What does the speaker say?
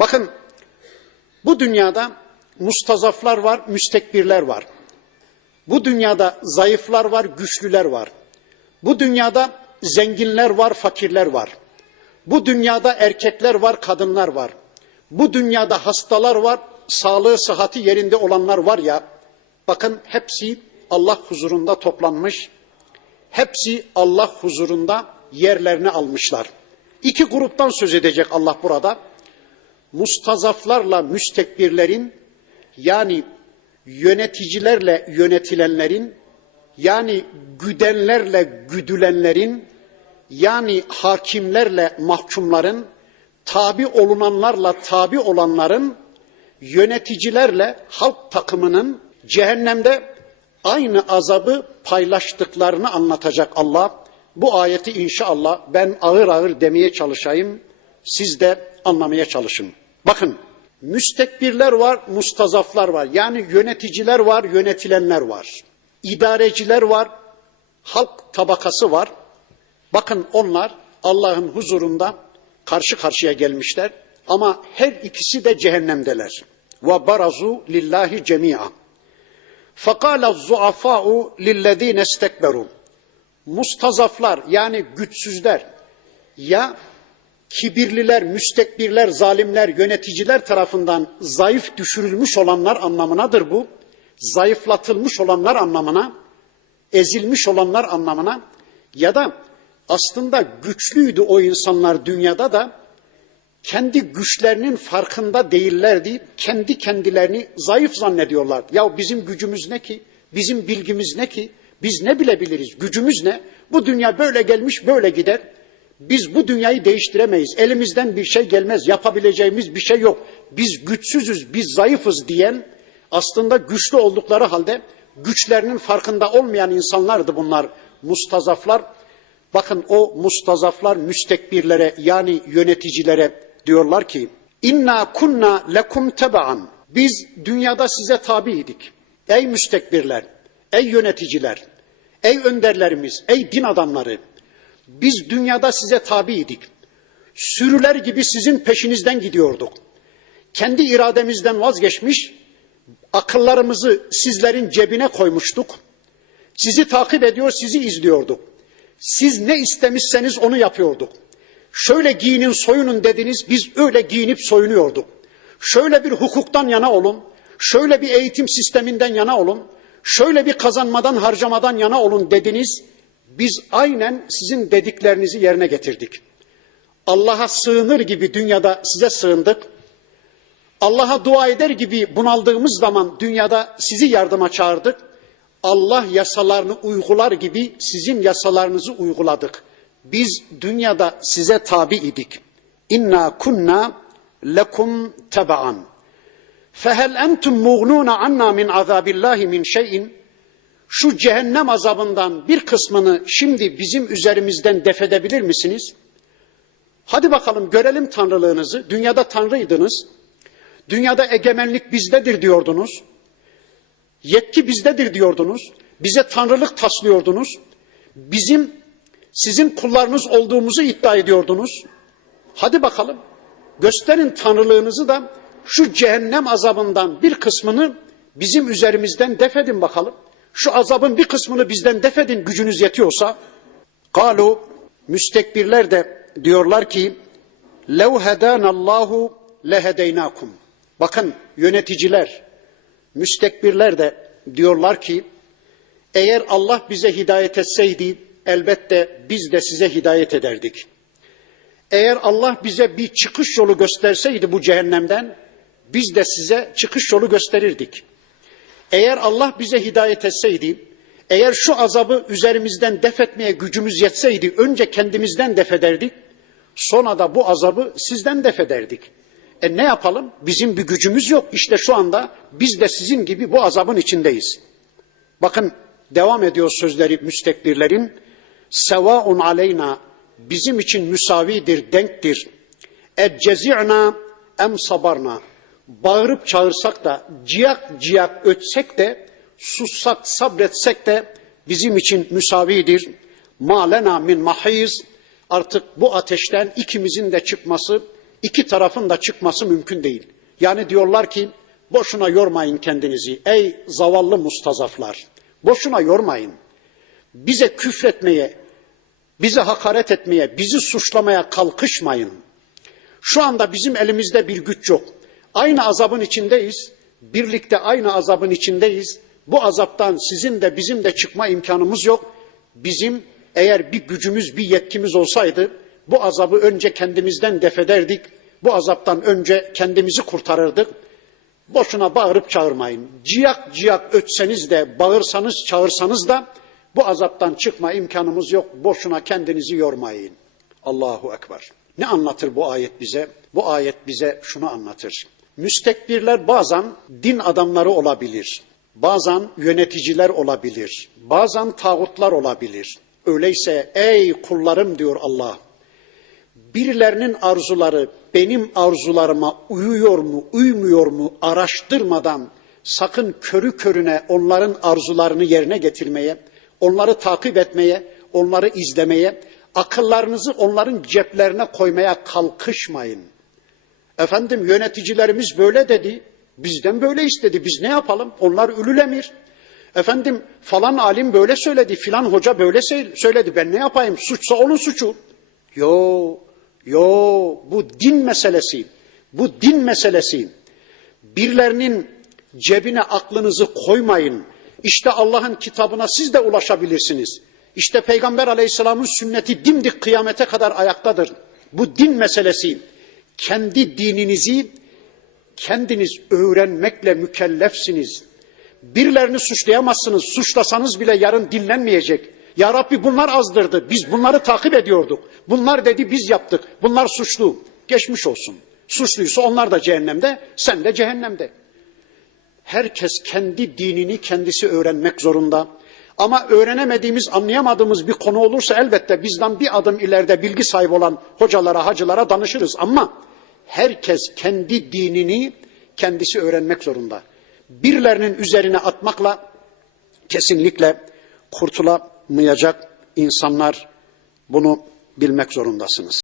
Bakın bu dünyada mustazaflar var, müstekbirler var. Bu dünyada zayıflar var, güçlüler var. Bu dünyada zenginler var, fakirler var. Bu dünyada erkekler var, kadınlar var. Bu dünyada hastalar var, sağlığı, sıhhati yerinde olanlar var ya. Bakın hepsi Allah huzurunda toplanmış. Hepsi Allah huzurunda yerlerini almışlar. İki gruptan söz edecek Allah burada. Mustazaflarla müstekbirlerin yani yöneticilerle yönetilenlerin yani güdenlerle güdülenlerin yani hakimlerle mahkumların tabi olunanlarla tabi olanların yöneticilerle halk takımının cehennemde aynı azabı paylaştıklarını anlatacak Allah. Bu ayeti inşallah ben ağır ağır demeye çalışayım. Siz de anlamaya çalışın. Bakın müstekbirler var, mustazaflar var. Yani yöneticiler var, yönetilenler var. İdareciler var, halk tabakası var. Bakın onlar Allah'ın huzurunda karşı karşıya gelmişler ama her ikisi de cehennemdeler. Ve barazu lillahi cemi'a. Fakala zuafa'u lillezine istekberu. Mustazaflar yani güçsüzler ya kibirliler, müstekbirler, zalimler, yöneticiler tarafından zayıf düşürülmüş olanlar anlamınadır bu. Zayıflatılmış olanlar anlamına, ezilmiş olanlar anlamına ya da aslında güçlüydü o insanlar dünyada da kendi güçlerinin farkında değillerdi. Kendi kendilerini zayıf zannediyorlar. Ya bizim gücümüz ne ki? Bizim bilgimiz ne ki? Biz ne bilebiliriz? Gücümüz ne? Bu dünya böyle gelmiş, böyle gider. Biz bu dünyayı değiştiremeyiz. Elimizden bir şey gelmez. Yapabileceğimiz bir şey yok. Biz güçsüzüz, biz zayıfız diyen aslında güçlü oldukları halde güçlerinin farkında olmayan insanlardı bunlar. Mustazaflar. Bakın o mustazaflar müstekbirlere yani yöneticilere diyorlar ki inna kunna lekum tebaan. Biz dünyada size tabiydik. Ey müstekbirler, ey yöneticiler, ey önderlerimiz, ey din adamları. Biz dünyada size tabiydik. Sürüler gibi sizin peşinizden gidiyorduk. Kendi irademizden vazgeçmiş, akıllarımızı sizlerin cebine koymuştuk. Sizi takip ediyor, sizi izliyorduk. Siz ne istemişseniz onu yapıyorduk. Şöyle giyinin soyunun dediniz, biz öyle giyinip soyunuyorduk. Şöyle bir hukuktan yana olun, şöyle bir eğitim sisteminden yana olun, şöyle bir kazanmadan harcamadan yana olun dediniz. Biz aynen sizin dediklerinizi yerine getirdik. Allah'a sığınır gibi dünyada size sığındık. Allah'a dua eder gibi bunaldığımız zaman dünyada sizi yardıma çağırdık. Allah yasalarını uygular gibi sizin yasalarınızı uyguladık. Biz dünyada size tabi idik. İnna kunna lekum tebaan. Fehel entum muğnuna anna min azabillahi min şeyin. Şu cehennem azabından bir kısmını şimdi bizim üzerimizden defedebilir misiniz? Hadi bakalım görelim tanrılığınızı. Dünyada tanrıydınız. Dünyada egemenlik bizdedir diyordunuz. Yetki bizdedir diyordunuz. Bize tanrılık taslıyordunuz. Bizim sizin kullarınız olduğumuzu iddia ediyordunuz. Hadi bakalım gösterin tanrılığınızı da şu cehennem azabından bir kısmını bizim üzerimizden defedin bakalım. Şu azabın bir kısmını bizden defedin gücünüz yetiyorsa. Kalu müstekbirler de diyorlar ki lev hedanallahu lehedeynakum. Bakın yöneticiler, müstekbirler de diyorlar ki eğer Allah bize hidayet etseydi elbette biz de size hidayet ederdik. Eğer Allah bize bir çıkış yolu gösterseydi bu cehennemden biz de size çıkış yolu gösterirdik. Eğer Allah bize hidayet etseydi, eğer şu azabı üzerimizden def etmeye gücümüz yetseydi önce kendimizden def ederdik, sonra da bu azabı sizden def ederdik. E ne yapalım? Bizim bir gücümüz yok. İşte şu anda biz de sizin gibi bu azabın içindeyiz. Bakın devam ediyor sözleri müstekbirlerin. Sevaun aleyna bizim için müsavidir, denktir. Eccezi'na em sabarna. Bağırıp çağırsak da, ciyak ciyak ötsek de, sussak, sabretsek de bizim için müsavidir. Ma lena min mahiz. Artık bu ateşten ikimizin de çıkması iki tarafın da çıkması mümkün değil. Yani diyorlar ki boşuna yormayın kendinizi ey zavallı mustazaflar. Boşuna yormayın. Bize küfretmeye, bize hakaret etmeye, bizi suçlamaya kalkışmayın. Şu anda bizim elimizde bir güç yok. Aynı azabın içindeyiz. Birlikte aynı azabın içindeyiz. Bu azaptan sizin de bizim de çıkma imkanımız yok. Bizim eğer bir gücümüz, bir yetkimiz olsaydı bu azabı önce kendimizden defederdik. Bu azaptan önce kendimizi kurtarırdık. Boşuna bağırıp çağırmayın. Ciyak ciyak ötseniz de, bağırsanız, çağırsanız da bu azaptan çıkma imkanımız yok. Boşuna kendinizi yormayın. Allahu Ekber. Ne anlatır bu ayet bize? Bu ayet bize şunu anlatır. Müstekbirler bazen din adamları olabilir. Bazen yöneticiler olabilir. Bazen tağutlar olabilir. Öyleyse ey kullarım diyor Allah. Birilerinin arzuları benim arzularıma uyuyor mu, uymuyor mu araştırmadan sakın körü körüne onların arzularını yerine getirmeye, onları takip etmeye, onları izlemeye, akıllarınızı onların ceplerine koymaya kalkışmayın. Efendim yöneticilerimiz böyle dedi, bizden böyle istedi, biz ne yapalım? Onlar ülül emir. Efendim falan alim böyle söyledi, filan hoca böyle söyledi, ben ne yapayım? Suçsa onun suçu. Yo, yo, bu din meselesi, bu din meselesi. Birilerinin cebine aklınızı koymayın. İşte Allah'ın kitabına siz de ulaşabilirsiniz. İşte Peygamber Aleyhisselam'ın sünneti dimdik kıyamete kadar ayaktadır. Bu din meselesi. Kendi dininizi kendiniz öğrenmekle mükellefsiniz. Birilerini suçlayamazsınız. Suçlasanız bile yarın dinlenmeyecek. Ya Rabbi bunlar azdırdı. Biz bunları takip ediyorduk. Bunlar dedi biz yaptık. Bunlar suçlu. Geçmiş olsun. Suçluysa onlar da cehennemde, sen de cehennemde. Herkes kendi dinini kendisi öğrenmek zorunda. Ama öğrenemediğimiz, anlayamadığımız bir konu olursa elbette bizden bir adım ileride bilgi sahibi olan hocalara, hacılara danışırız. Ama herkes kendi dinini kendisi öğrenmek zorunda. Birilerinin üzerine atmakla kesinlikle kurtulamayacak insanlar bunu bilmek zorundasınız.